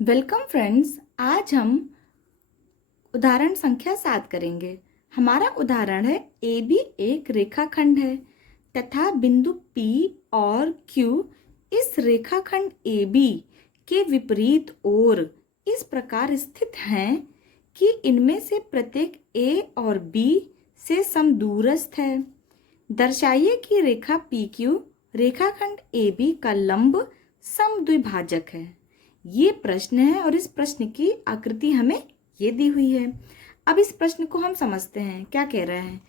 Welcome friends. आज हम उदाहरण संख्या 7 करेंगे। हमारा उदाहरण है ए बी एक रेखाखंड है तथा बिंदु P और Q इस रेखाखंड ए बी के विपरीत ओर इस प्रकार स्थित हैं कि इनमें से प्रत्येक A और B से समदूरस्थ है। दर्शाइए कि रेखा PQ रेखाखंड AB का लंब समद्विभाजक है। ये प्रश्न है और इस प्रश्न की आकृति हमें ये दी हुई है। अब इस प्रश्न को हम समझते हैं। क्या कह रहा है?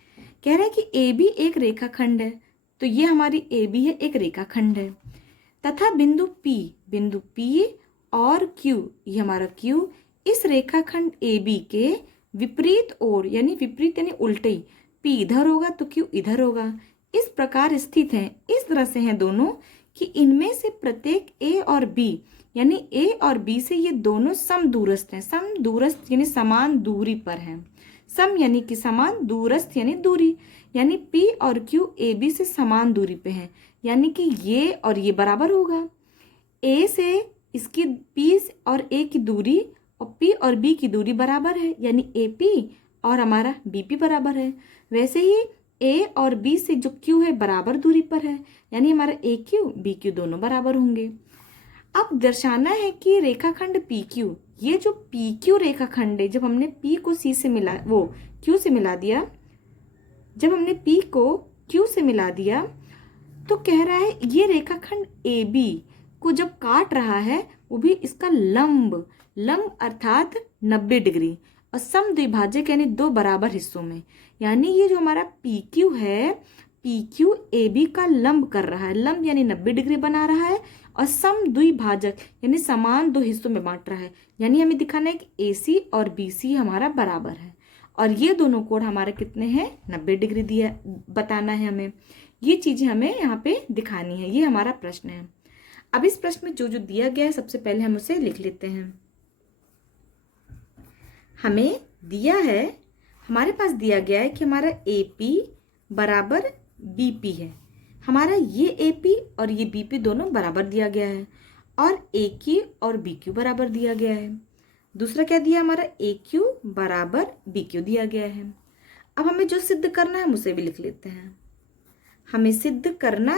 कह रहा है कि ए बी एक रेखाखंड है, तो ये हमारी ए बी है, एक रेखाखंड है, तथा बिंदु P और Q, ये हमारा Q इस रेखाखंड ए बी के विपरीत ओर यानी उल्टे, P इधर होगा तो Q इधर होगा, इस प्रकार स्थित हैं। इस तरह से हैं दोनों कि इनमें से प्रत्येक A और B यानी A और B से ये दोनों समदूरस्थ हैं। समदूरस्थ यानी समान दूरी पर हैं। सम यानी कि समान, दूरस्थ यानी दूरी, यानी P और Q A B से समान दूरी पे हैं, यानी कि ये और ये बराबर होगा। A से इसकी P और A की दूरी और P और B की दूरी बराबर है, यानी AP और हमारा BP बराबर है। वैसे ही A और B से जो Q है बराबर दूरी पर है, यानी हमारा AQ BQ दोनों बराबर होंगे। अब दर्शाना है कि रेखाखंड PQ, ये जो PQ रेखाखंड है, जब हमने P को C से मिला, वो Q से मिला दिया, जब हमने P को Q से मिला दिया, तो कह रहा है ये रेखाखंड AB को जब काट रहा है वो भी इसका लंब अर्थात 90 डिग्री और समद्विभाजक यानी दो बराबर हिस्सों में, यानी ये जो हमारा PQ है, PQ AB का लंब कर रहा है। लंब यानी 90 डिग्री बना रहा है और समद्विभाजक यानी समान दो हिस्सों में बांट रहा है, यानी हमें दिखाना है कि AC और BC हमारा बराबर है और ये दोनों कोण हमारे कितने हैं, 90 डिग्री दिया बताना है हमें। ये चीजें हमें यहाँ पे दिखानी है। ये हमारा प्रश्न है। अब इस प्रश्न में जो जो दिया गया है सबसे पहले हम उसे लिख लेते हैं। हमें दिया है, हमारे पास दिया गया है कि हमारा AP बराबर BP है। हमारा ये AP और ये BP दोनों बराबर दिया गया है और AQ और BQ बराबर दिया गया है। दूसरा क्या दिया, हमारा AQ बराबर BQ दिया गया है। अब हमें जो सिद्ध करना है हम उसे भी लिख लेते हैं। हमें सिद्ध करना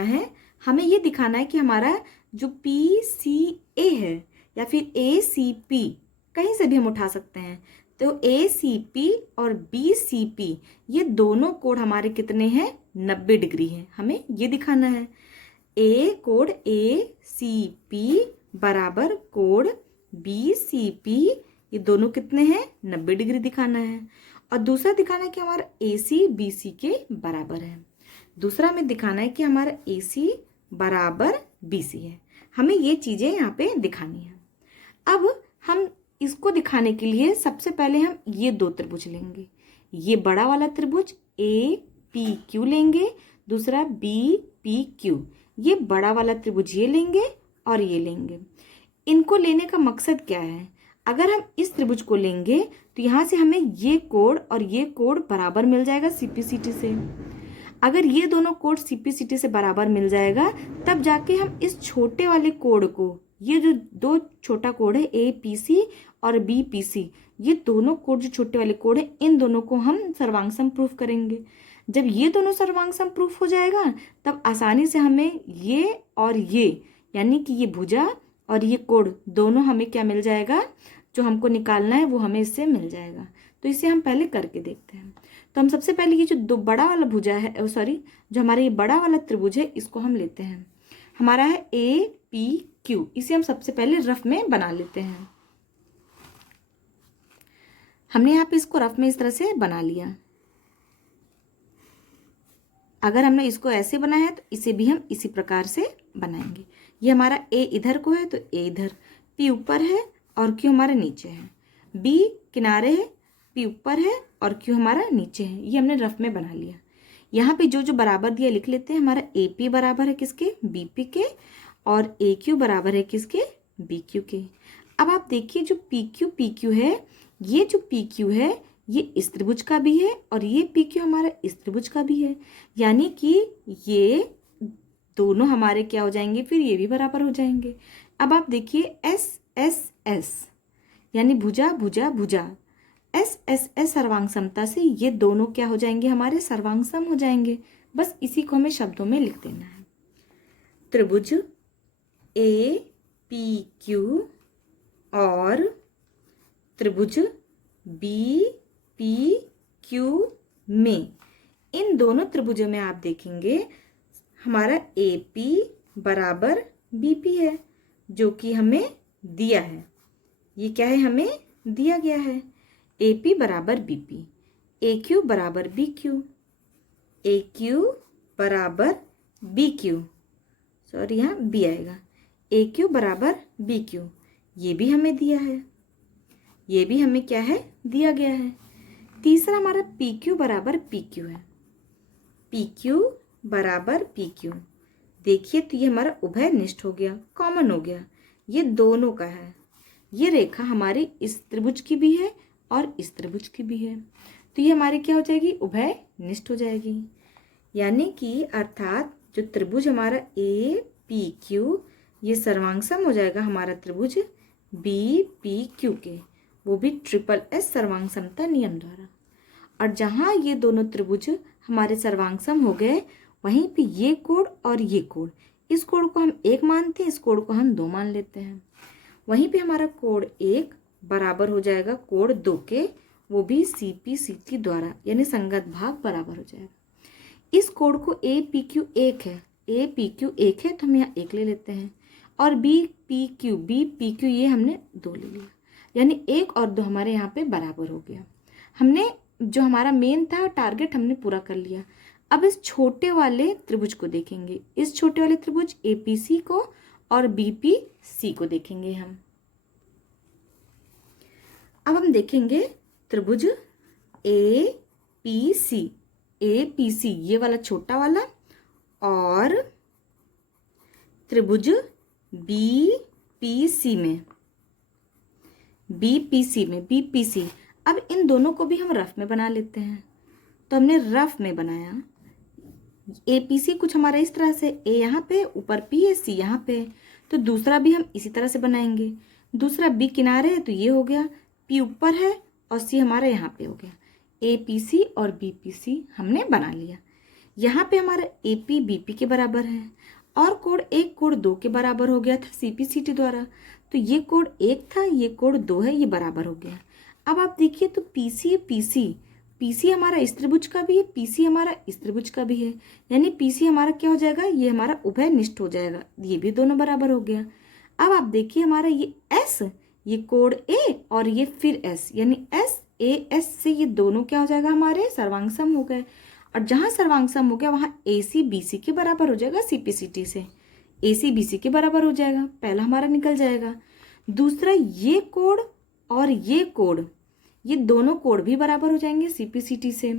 है, हमें ये दिखाना है कि हमारा जो PCA है या फिर ACP, कहीं से भी हम उठा सकते हैं, तो ACP और BCP ये दोनों कोण हमारे कितने हैं, 90 डिग्री हैं। हमें ये दिखाना है। कोण ACP बराबर कोण BCP, ये दोनों कितने हैं, 90 डिग्री दिखाना है। और दूसरा दिखाना है कि हमारा AC BC के बराबर है। दूसरा हमें दिखाना है कि हमारा AC बराबर BC है। हमें ये चीजें यहाँ पे दिखानी है। अब हम इसको दिखाने के लिए सबसे पहले हम ये दो त्रिभुज लेंगे। ये बड़ा वाला त्रिभुज APQ लेंगे, दूसरा BPQ। ये बड़ा वाला त्रिभुज ये लेंगे और ये लेंगे। इनको लेने का मकसद क्या है? अगर हम इस त्रिभुज को लेंगे तो यहाँ से हमें ये कोण और ये कोण बराबर मिल जाएगा CPCT से। अगर ये दोनों कोण CPCT से बराबर मिल जाएगा तब जाके हम इस छोटे वाले कोण को, ये जो दो छोटा कोण है APC और BPC, ये दोनों कोण जो छोटे वाले कोण है, इन दोनों को हम सर्वांग सम प्रूफ करेंगे। जब ये दोनों सर्वांग सम प्रूफ हो जाएगा तब आसानी से हमें ये और ये यानी कि ये भुजा और ये कोण दोनों हमें क्या मिल जाएगा, जो हमको निकालना है वो हमें इससे मिल जाएगा। तो इसे हम पहले करके देखते हैं। तो हम सबसे पहले ये जो दो बड़ा वाला भुजा है, जो हमारा ये बड़ा वाला त्रिभुज है, इसको हम लेते हैं। हमारा है APQ, इसे हम सबसे पहले रफ में बना लेते हैं। हमने यहाँ पे इसको रफ में इस तरह से बना लिया। अगर हमने इसको ऐसे बनाया है तो इसे भी हम इसी प्रकार से बनाएंगे। ये हमारा A इधर को है तो A इधर, P ऊपर है और Q हमारे नीचे है, B किनारे है, P ऊपर है और Q हमारा नीचे है। ये हमने रफ में बना लिया। यहाँ पे जो जो बराबर दिया लिख लेते हैं। हमारा AP बराबर है किसके, BP के, और AQ बराबर है किसके, BQ के। अब आप देखिए जो PQ है, ये जो PQ है ये इस त्रिभुज का भी है और ये PQ हमारा इस त्रिभुज का भी है, यानी कि ये दोनों हमारे क्या हो जाएंगे, फिर ये भी बराबर हो जाएंगे। अब आप देखिए एस एस एस यानी भुजा भुजा भुजा, एस एस एस सर्वांग समता से ये दोनों क्या हो जाएंगे, हमारे सर्वांग सम हो जाएंगे। बस इसी को हमें शब्दों में लिख देना है। त्रिभुज ए पी क्यू और त्रिभुज बी पी क्यू में, इन दोनों त्रिभुजों में आप देखेंगे हमारा ए पी बराबर बी पी है, जो कि हमें दिया है। ये क्या है, हमें दिया गया है। ए पी बराबर बी पी, ए क्यू बराबर बी क्यू, ए क्यू बराबर बी क्यू, सॉरी यहाँ बी आएगा, ए क्यू बराबर बी क्यू, ये भी हमें दिया है, ये भी हमें क्या है, दिया गया है। तीसरा हमारा पी क्यू बराबर पी क्यू है, पी क्यू बराबर पी क्यू। देखिए तो ये हमारा उभयनिष्ठ हो गया, कॉमन हो गया, ये दोनों का है। ये रेखा हमारी इस त्रिभुज की भी है और इस त्रिभुज की भी है, तो ये हमारी क्या हो जाएगी, उभयनिष्ठ हो जाएगी। यानी कि अर्थात जो त्रिभुज हमारा ए पी क्यू, ये सर्वांग हो जाएगा हमारा त्रिभुज बी पी क्यू के, वो भी ट्रिपल एस सर्वांग समता नियम द्वारा। और जहाँ ये दोनों त्रिभुज हमारे सर्वांग सम हो गए, वहीं पे ये कोण और ये कोण, इस कोण को हम 1 मानते हैं, इस कोण को हम 2 मान लेते हैं। वहीं पे हमारा कोण 1 बराबर हो जाएगा कोण 2 के, वो भी सी पी सी टी द्वारा, यानी संगत भाग बराबर हो जाएगा। इस कोण को ए पी क्यू 1 है, ए पी क्यू 1 है तो हम यहाँ 1 ले लेते हैं, और बी पी क्यू ये हमने 2 ले लिया, यानी 1 और 2 हमारे यहाँ पे बराबर हो गया। हमने जो हमारा मेन था टारगेट हमने पूरा कर लिया। अब इस छोटे वाले त्रिभुज को देखेंगे, इस छोटे वाले त्रिभुज ए पी सी को और बी पी सी को देखेंगे हम। अब हम देखेंगे त्रिभुज ए पी सी, ये वाला छोटा वाला, और त्रिभुज बी पी सी में, अब इन दोनों को भी हम रफ में बना लेते हैं। तो हमने रफ में बनाया, ए पी सी कुछ हमारा इस तरह से, ए यहाँ पे ऊपर पी है, सी यहाँ पे, तो दूसरा भी हम इसी तरह से बनाएंगे। दूसरा बी किनारे है तो ये हो गया, पी ऊपर है और सी हमारा यहाँ पे हो गया। ए पी सी और बी पी सी हमने बना लिया। यहाँ पे हमारा ए पी बी पी के बराबर है, और कोण 1 कोण 2 के बराबर हो गया था सी पी सी टी द्वारा, तो ये कोण 1 था, ये कोण 2 है, ये बराबर हो गया। अब आप देखिए तो पी सी हमारा इस त्रिभुज का भी है, पी सी हमारा इस त्रिभुज का भी है, यानी पी सी हमारा क्या हो जाएगा, ये हमारा उभयनिष्ठ हो जाएगा, ये भी दोनों बराबर हो गया। अब आप देखिए हमारा ये एस, ये कोण ए और ये फिर एस, यानी एस ए एस से ये दोनों क्या हो जाएगा, हमारे सर्वांग सम हो गए। और जहाँ सर्वांग सम हो गया वहाँ ए सी बी सी के बराबर हो जाएगा, सी पी सी टी से ए सी बी सी के बराबर हो जाएगा, पहला हमारा निकल जाएगा। दूसरा ये कोण और ये कोण, ये दोनों कोण भी बराबर हो जाएंगे सी पी सी टी से।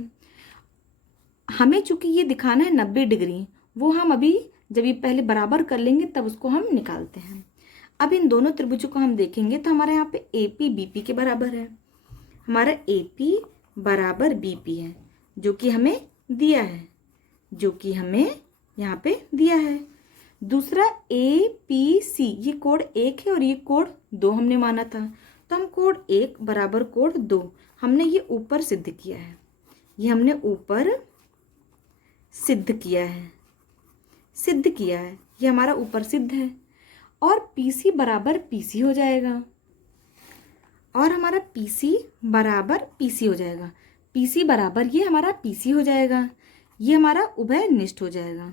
हमें चूंकि ये दिखाना है 90 डिग्री, वो हम अभी जब ये पहले बराबर कर लेंगे तब उसको हम निकालते हैं। अब इन दोनों त्रिभुजों को हम देखेंगे तो हमारे यहाँ पे ए पी बी पी के बराबर है, हमारा ए पी बराबर बी पी है, जो कि हमें दिया है, यहाँ पे दिया है। दूसरा ए पी सी, ये कोण 1 है और ये कोण 2 हमने माना था, तो हम कोण 1 बराबर कोण 2 हमने ये ऊपर सिद्ध किया है, ये हमने ऊपर सिद्ध किया है, ये हमारा ऊपर सिद्ध है। और पी सी बराबर पी सी हो जाएगा, और हमारा पी सी बराबर पी सी हो जाएगा, पी सी बराबर ये हमारा पी सी हो जाएगा, ये हमारा उभयनिष्ठ हो जाएगा,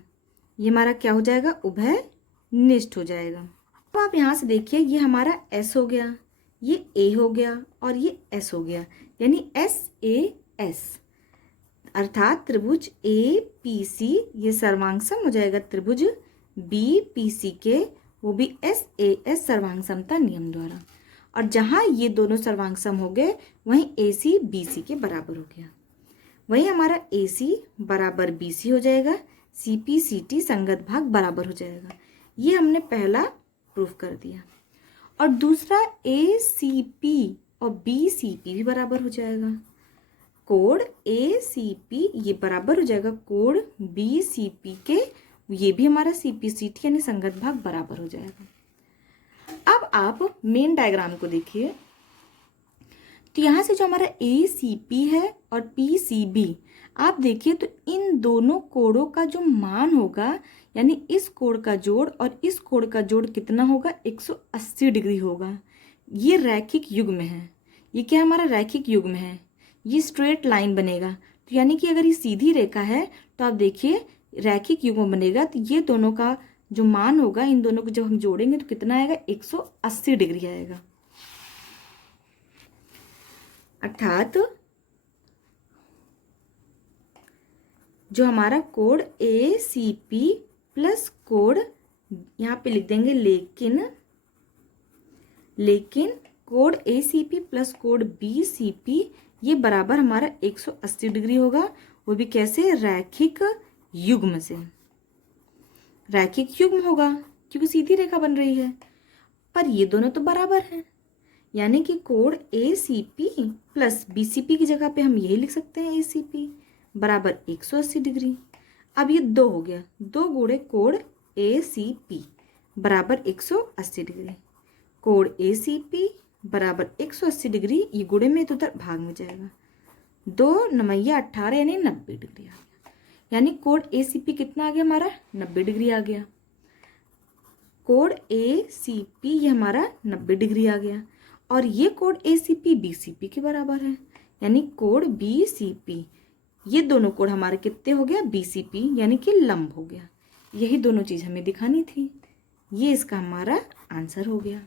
ये हमारा क्या हो जाएगा, उभयनिष्ठ हो जाएगा। अब आप यहाँ से देखिए ये हमारा एस हो गया, ये ए हो गया और ये एस हो गया, यानी एस ए एस, अर्थात त्रिभुज ए पी सी ये सर्वांग सम हो जाएगा त्रिभुज बी पी सी के, वो भी एस ए एस सर्वांग समता नियम द्वारा। और जहाँ ये दोनों सर्वांग सम हो गए वहीं ए सी बी सी के बराबर हो गया, वहीं हमारा ए सी बराबर बी सी हो जाएगा, सी पी सी टी संगत भाग बराबर हो जाएगा। ये हमने पहला प्रूफ कर दिया। और दूसरा ए सी पी और बी सी पी भी बराबर हो जाएगा, कोण ए सी पी ये बराबर हो जाएगा कोण बी सी पी के, ये भी हमारा CP/CT यानी संगत भाग बराबर हो जाएगा। अब आप मेन डायग्राम को देखिए, तो यहाँ से जो हमारा ACP है और PCB, आप देखिए तो इन दोनों कोणों का जो मान होगा, यानी इस कोण का जोड़ और इस कोण का जोड़ कितना होगा, 180 डिग्री होगा। ये रैखिक युग्म है। ये क्या हमारा रैखिक युग्म है, ये स्ट्रेट लाइन बनेगा। तो यानी कि अगर ये सीधी रेखा है तो आप देखिए रैखिक युग्म बनेगा, तो ये दोनों का जो मान होगा, इन दोनों को जब हम जोड़ेंगे तो कितना आएगा, 180 डिग्री आएगा। अर्थात जो हमारा कोण ACP प्लस कोण, यहाँ पे लिख देंगे लेकिन कोण ACP प्लस कोण BCP ये बराबर हमारा 180 डिग्री होगा। वो भी कैसे, रैखिक युग्म से। रैखिक युग्म होगा क्योंकि सीधी रेखा बन रही है, पर ये दोनों तो बराबर हैं, यानी कि कोण ACP प्लस BCP की जगह पे हम यही लिख सकते हैं, ACP बराबर 180 डिग्री। अब ये 2 हो गया, 2 गुणे कोण ACP बराबर 180 डिग्री। कोण ACP बराबर 180 डिग्री, ये गुणे में तो उधर भाग में जाएगा, 2 नमैया 18 यानी 90 डिग्री आ गया। यानी कोण ACP कितना आ गया हमारा, 90 डिग्री आ गया। कोण ACP ये हमारा 90 डिग्री आ गया, और ये कोण ACP BCP के बराबर है, यानी कोण BCP ये दोनों कोण हमारे कितने हो गया, BCP यानी कि लंब हो गया। यही दोनों चीज़ हमें दिखानी थी, ये इसका हमारा आंसर हो गया।